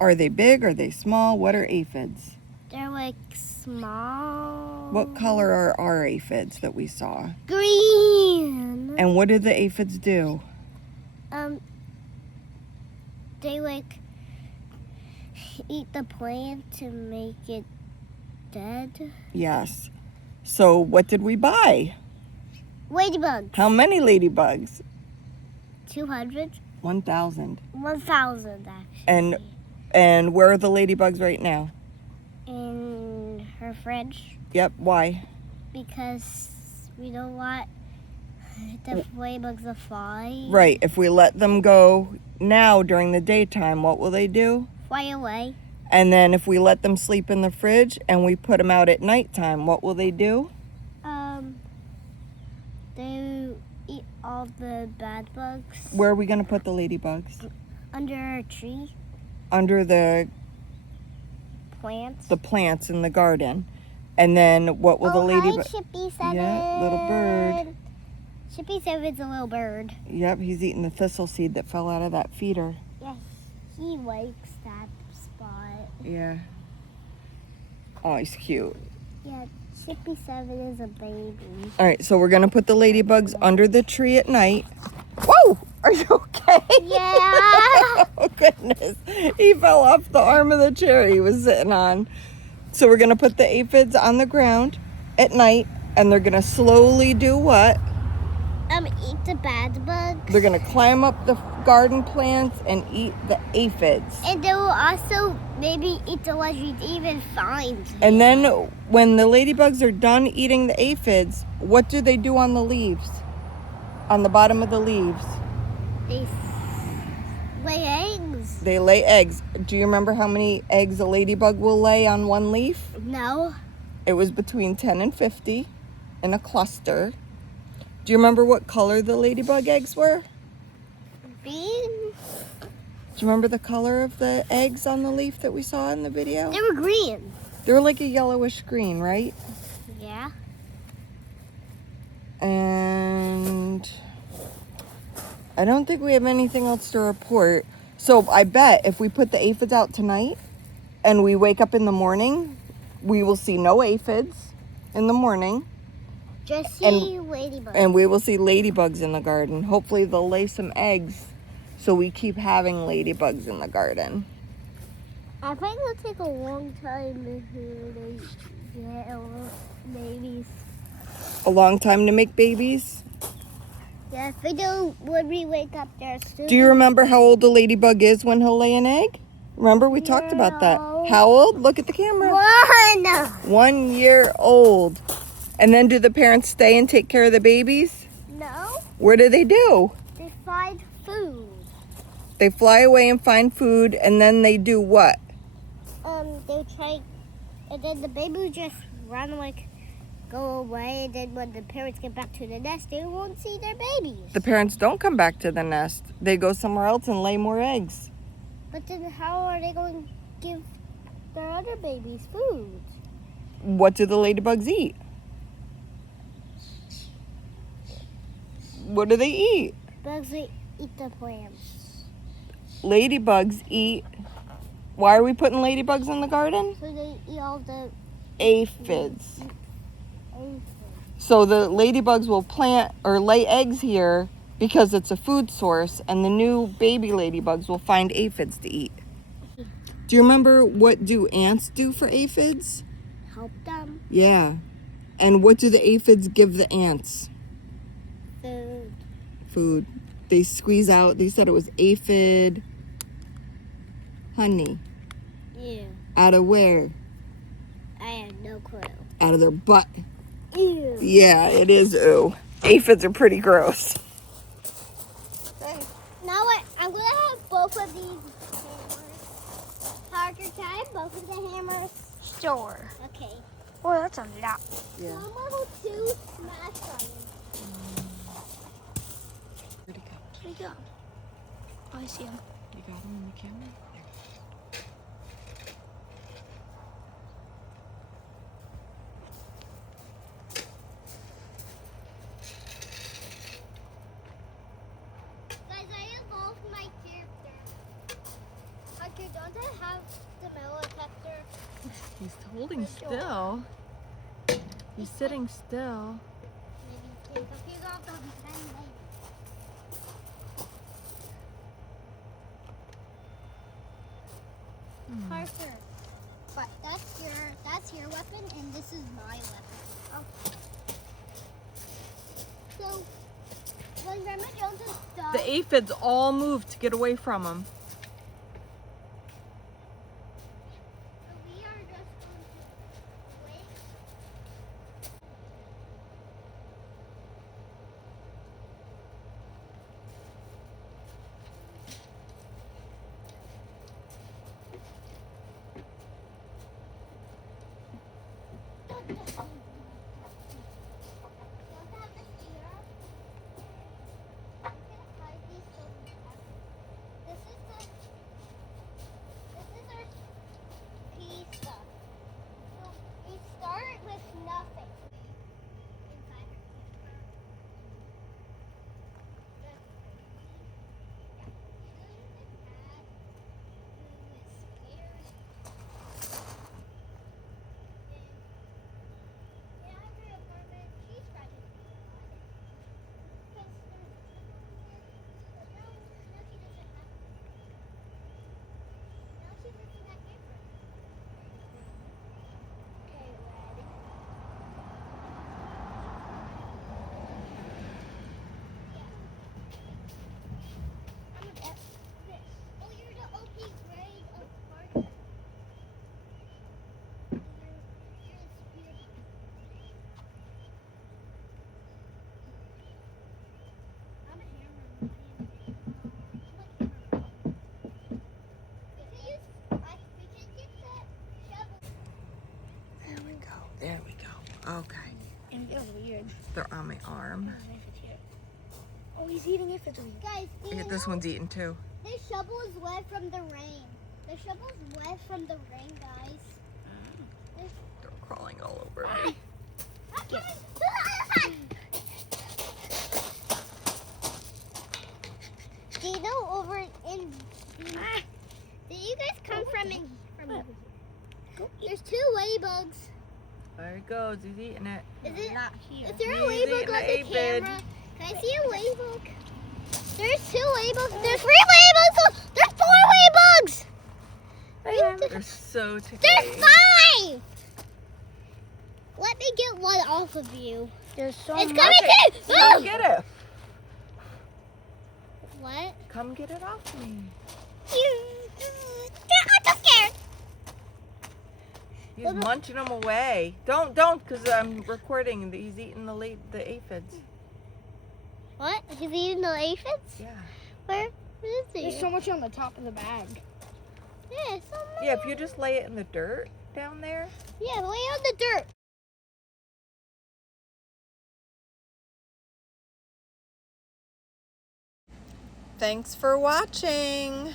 Are they big? Are they small? What are aphids? They're like small. What color are our aphids that we saw? Green. And what do the aphids do? They like eat the plant to make it dead. Yes. So what did we buy? Ladybugs. How many ladybugs? 200. 1,000. 1,000 actually. And where are the ladybugs right now? In her fridge. Yep. Why? Because we don't want the ladybugs to fly. Right. If we let them go now during the daytime, what will they do? Fly away. And then if we let them sleep in the fridge and we put them out at nighttime, what will they do? They eat all the bad bugs. Where are we going to put the ladybugs? Under a tree. Under the Plants. The plants in the garden. And then what will the ladybug... Hi, Chippy7. Yeah, little bird. Chippy7's a little bird. Yep, he's eating the thistle seed that fell out of that feeder. Yes, he likes that spot. Yeah. Oh, he's cute. Yeah, Chippy7 is a baby. All right, so we're going to put the ladybugs under the tree at night. Whoa! Are you okay? Yeah. Oh, goodness. He fell off the arm of the chair he was sitting on. So we're going to put the aphids on the ground at night, and they're going to slowly do what? Eat the bad bugs. They're going to climb up the garden plants and eat the aphids. And they will also maybe eat the ones we even find. And then when the ladybugs are done eating the aphids, what do they do on the leaves? On the bottom of the leaves? They lay eggs. They lay eggs. Do you remember how many eggs a ladybug will lay on one leaf? No. It was between 10 and 50 in a cluster. Do you remember what color the ladybug eggs were? Green. Do you remember the color of the eggs on the leaf that we saw in the video? They were green. They were like a yellowish green, right? Yeah. And I don't think we have anything else to report. So I bet if we put the aphids out tonight and we wake up in the morning, we will see no aphids in the morning. Just see ladybugs. And we will see ladybugs in the garden. Hopefully they'll lay some eggs so we keep having ladybugs in the garden. I think it'll take a long time to get babies. A long time to make babies? Yeah, if we do, when we wake up there soon. Do you remember how old a ladybug is when he'll lay an egg? Remember we talked about that. No. How old? Look at the camera. 1. 1 year old. And then do the parents stay and take care of the babies? No. What do? They find food. They fly away and find food, and then they do what? They try, and then the baby will just run go away, and then when the parents get back to the nest, they won't see their babies. The parents don't come back to the nest. They go somewhere else and lay more eggs. But then how are they going to give their other babies food? What do the ladybugs eat? What do they eat? Bugs eat the plants. Ladybugs eat... Why are we putting ladybugs in the garden? So they eat all the Aphids. aphids. So the ladybugs will plant or lay eggs here because it's a food source, and the new baby ladybugs will find aphids to eat. Do you remember what do ants do for aphids? Help them. Yeah. And what do the aphids give the ants? Food. Food. They squeeze out, they said it was aphid honey. Ew. Out of where? I have no clue. Out of their butt. Ew. Yeah, it is ooh. Aphids are pretty gross. Now I'm going to have both of these hammers. Parker, can I have both of the hammers? Sure. Okay. Oh, that's a lot. Yeah. I'm going to hold 2 smash irons. Where'd he go? Where'd he go? Oh, I see him. You got him in the camera? Guys, I evolved my character. Okay, don't I have He's holding still. He's sitting still. Parker, but that's your weapon, and this is my weapon. Okay. So when Grandma Jones is done, The aphids all moved to get away from him. we are just going to wait. There we go. Okay. And it was weird. They're on my arm. Oh, he's eating aphids. Guys, do you This know one's eaten too. this shovel is wet from the rain? The shovel's wet from the rain, guys. They're crawling all over me. Do you know over in? Did you guys come from in? There's two ladybugs. There he goes. He's eating it. Is it? Not here. Is there a He's ladybug eating on an the aphid. camera? Can I see a ladybug? There's two ladybugs. There's three ladybugs. There's four ladybugs. They're so tickly. There's five. Let me get one off of you. There's so It's much. coming to. Come get it. What? Come get it off me. I'm so scared. He's munching them away. Don't, because I'm recording. He's eating the aphids. What? He's eating the aphids? Yeah. Where is he? There's so much on the top of the bag. Yeah, so much. Yeah, if you just lay it in the dirt down there. Yeah, lay on the dirt. Thanks for watching.